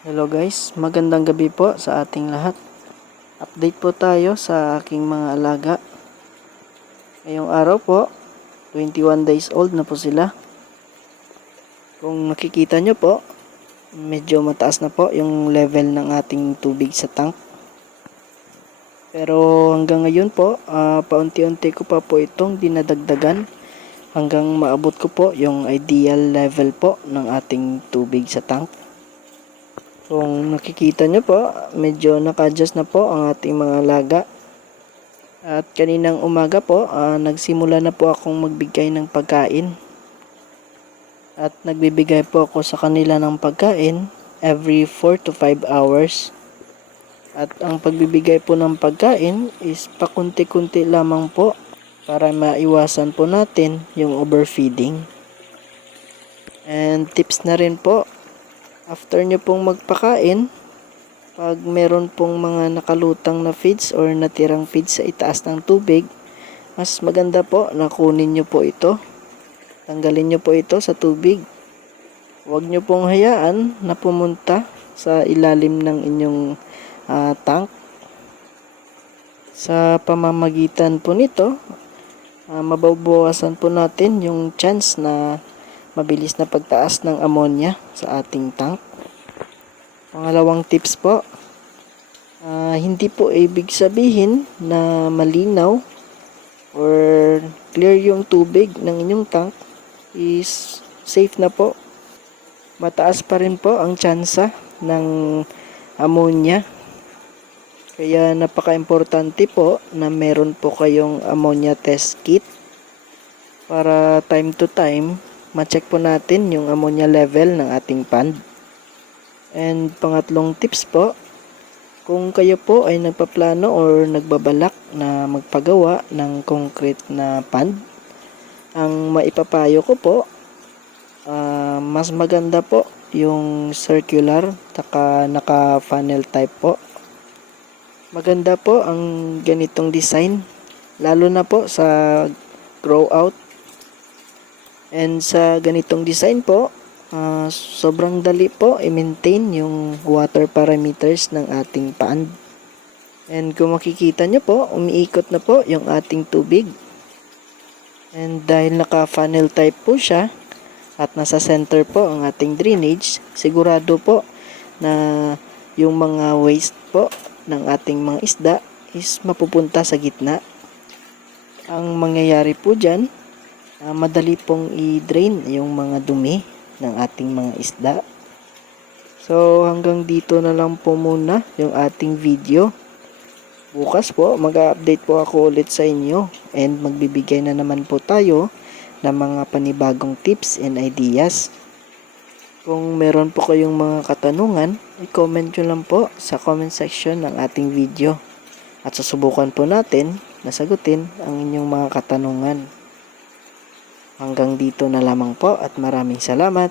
Hello guys, magandang gabi po sa ating lahat. Update po tayo sa aking mga alaga. Ngayong araw po, 21 days old na po sila. Kung makikita nyo po, medyo mataas na po yung level ng ating tubig sa tank. Pero hanggang ngayon po, paunti-unti ko pa po itong dinadagdagan hanggang maabot ko po yung ideal level po ng ating tubig sa tank. Kung nakikita nyo po, medyo naka-adjust na po ang ating mga alaga. At kaninang umaga po, nagsimula na po akong magbigay ng pagkain. At nagbibigay po ako sa kanila ng pagkain every 4 to 5 hours. At ang pagbibigay po ng pagkain is pakunti-kunti lamang po para maiwasan po natin yung overfeeding. And tips na rin po, after nyo pong magpakain, pag meron pong mga nakalutang na feeds or natirang feeds sa itaas ng tubig, mas maganda po na kunin nyo po ito. Tanggalin nyo po ito sa tubig. Huwag nyo pong hayaan na pumunta sa ilalim ng inyong tank. Sa pamamagitan po nito, mababawasan po natin yung chance na mabilis na pagtaas ng ammonia sa ating tank. Pangalawang tips po, hindi po ibig sabihin na malinaw or clear yung tubig ng inyong tank is safe na po. Mataas pa rin po ang tsansa ng ammonia. Kaya napaka-importante po na meron po kayong ammonia test kit para time to time ma-check po natin yung ammonia level ng ating pond. And pangatlong tips po, kung kayo po ay nagpaplano or nagbabalak na magpagawa ng concrete na pond, ang maipapayo ko po, mas maganda po yung circular taka naka-funnel type po. Maganda po ang ganitong design, lalo na po sa grow out. And sa ganitong design po, sobrang dali po i-maintain yung water parameters ng ating pond. And kung makikita nyo po, umiikot na po yung ating tubig. And dahil naka-funnel type po siya, at nasa center po ang ating drainage, sigurado po na yung mga waste po ng ating mga isda is mapupunta sa gitna. Ang mangyayari po dyan, madali pong i-drain yung mga dumi ng ating mga isda. So hanggang dito na lang po muna yung ating video. Bukas po mag-update po ako ulit sa inyo and magbibigay na naman po tayo ng mga panibagong tips and ideas. Kung meron po kayong mga katanungan, i-comment nyo lang po sa comment section ng ating video at susubukan po natin na sagutin ang inyong mga katanungan. Hanggang dito na lamang po at maraming salamat.